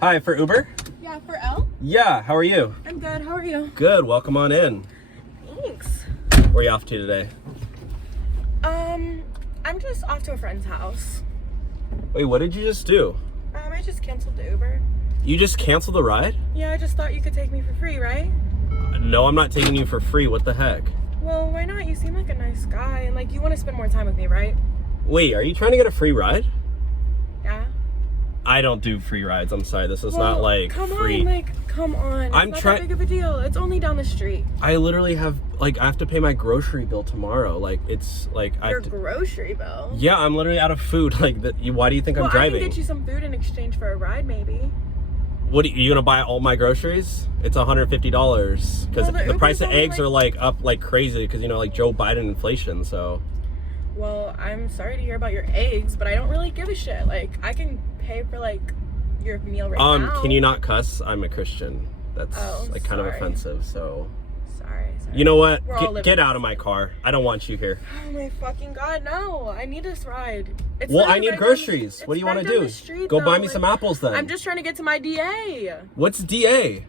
Hi, for Uber? Yeah, for Elle? Yeah, how are you? I'm good, how are you? Good, welcome on in. Thanks. Where are you off to today? I'm just off to a friend's house. Wait, what did you just do? I just canceled the Uber. You just canceled the ride? Yeah, I just thought you could take me for free, right? No, I'm not taking you for free, what the heck? Well, why not? You seem like a nice guy, and like, you want to spend more time with me, right? Wait, are you trying to get a free ride? Yeah. I don't do free rides, I'm sorry, this is not like come free. Come on. It's I'm not that big of a deal. It's only down the street. I literally have, like, I have to pay my grocery bill tomorrow. Like, it's like Your grocery bill? Yeah, I'm literally out of food. Like, why do you think I'm driving? I can get you some food in exchange for a ride, maybe. What are you gonna buy all my groceries? It's $150 because Well, the price of eggs like... are like up like crazy because you know like Joe Biden inflation. So. Well, I'm sorry to hear about your eggs, but I don't really give a shit. Like, I can pay for like your meal right now. Can you not cuss? I'm a Christian. That's like kind of sorry. offensive. So. Sorry. You know what? Get out this. of my car. I don't want you here. Oh my fucking god, no! I need this ride. It's well, I right need groceries. What do you want to do? Street, Go though. buy me some apples then. I'm just trying to get to my DA. What's DA?